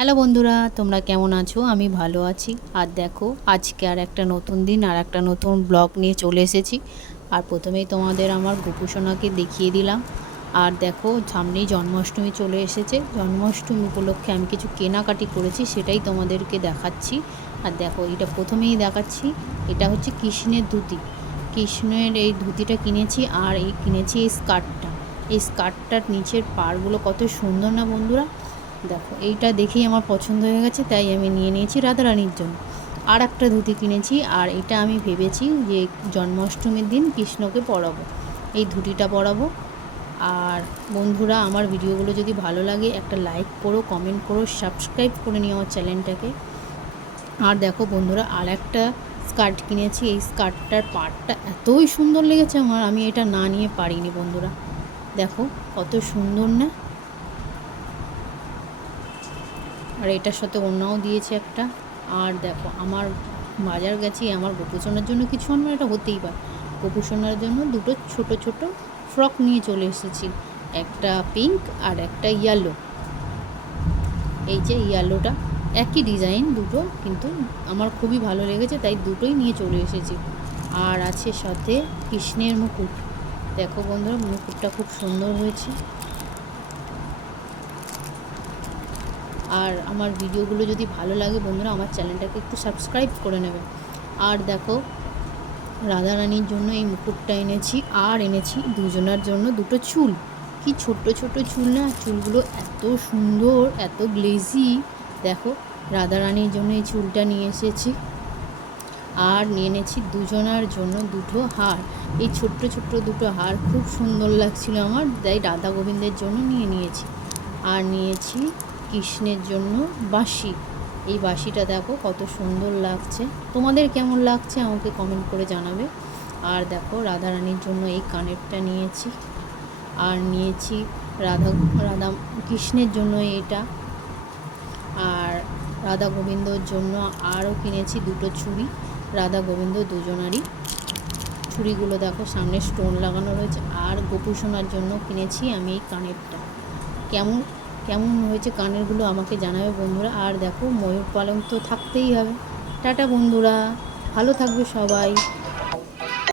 Hello বন্ধুরা, তোমরা কেমন আছো? আমি ভালো আছি। আর দেখো, আজকে আর একটা নতুন দিন, আর একটা নতুন ব্লগ নিয়ে চলে এসেছি। আর প্রথমেই তোমাদের আমার গোপুসোনাকে দেখিয়ে দিলাম। আর দেখো, সামনেই জন্মাষ্টমী চলে এসেছে। জন্মাষ্টমী উপলক্ষে আমি কিছু কেনাকাটি করেছি, সেটাই তোমাদেরকে দেখাচ্ছি। আর দেখো, এটা প্রথমেই দেখাচ্ছি। এটা হচ্ছে কৃষ্ণের ধুতি। কৃষ্ণের এই ধুতিটা কিনেছি, আর এই কিনেছি এই স্কার্টটা। এই স্কার্টটার নিচের পাড়গুলো কত সুন্দর না বন্ধুরা? দেখো, এইটা দেখেই আমার পছন্দ হয়ে গেছে, তাই আমি নিয়ে নিয়েছি রাধারানীর জন্য। আর একটা ধুতি কিনেছি, আর এটা আমি ভেবেছি যে জন্মাষ্টমীর দিন কৃষ্ণকে পরাবো। এই ধুতিটা পরাবো। আর বন্ধুরা, আমার ভিডিওগুলো যদি ভালো লাগে, একটা লাইক করো, কমেন্ট করো, সাবস্ক্রাইব করে নিও আমার চ্যানেলটাকে। আর দেখো বন্ধুরা আর একটা স্কার্ট কিনেছি, এই স্কার্টটার পার্টটা এতই সুন্দর লেগেছে আমার, আমি এটা না নিয়ে পারিনি বন্ধুরা। দেখো, কত সুন্দর না? আর এটার সাথে অন্যও দিয়েছে একটা। আর দেখো, আমার বাজার গেছি, আমার গোপুসোনার জন্য কিছু আনবার, এটা হতেই পারে। গোপুসোনার জন্য দুটো ছোট ছোট ফ্রক নিয়ে চলে এসেছি। একটা পিঙ্ক আর একটা ইয়েলো এই যে ইয়েলোটা একই ডিজাইন দুটো, কিন্তু আমার খুবই ভালো লেগেছে, তাই দুটোই নিয়ে চলে এসেছি। আর আছে সাথে কৃষ্ণের মুকুট। দেখো বন্ধুরা, মুকুটটা খুব সুন্দর হয়েছে। আর আমার ভিডিওগুলো যদি ভালো লাগে বন্ধুরা, আমার চ্যানেলটাকে একটু সাবস্ক্রাইব করে নেবে। আর দেখো, রাধারানীর জন্য এই মুকুটটা এনেছি, আর এনেছি দুজনার জন্য দুটো চুল। কি ছোট্ট ছোট চুল না? চুলগুলো এত সুন্দর, এত গ্লেজি দেখো, রাধারানীর জন্য এই চুলটা নিয়ে এসেছি। আর নিয়ে এনেছি দুজনার জন্য দুটো হার। এই ছোট্ট ছোট্ট দুটো হার খুব সুন্দর লাগছিল আমার, তাই রাধা গোবিন্দের জন্য নিয়ে নিয়েছি। আর নিয়েছি কৃষ্ণের জন্য বাঁশি। এই বাঁশিটা দেখো কত সুন্দর লাগছে। তোমাদের কেমন লাগছে আমাকে কমেন্ট করে জানাবে। আর দেখো রাধারানীর জন্য এই কানেরটা নিয়েছি। আর নিয়েছি রাধা রাধা কৃষ্ণের জন্য এটা। আর রাধা গোবিন্দর জন্য আরও কিনেছি দুটো ছুরি। রাধা গোবিন্দ দুজনারই। ছুরিগুলো দেখো সামনে স্টোন লাগানো রয়েছে। আর গোপুসোনার জন্য কিনেছি আমি এই কানেরটা। কেমন কেমন হয়েছে কানেরগুলো আমাকে জানাবে বন্ধুরা। আর দেখো ময়ূর পালন তো থাকতেই হবে। টাটা বন্ধুরা, ভালো থাকবে সবাই।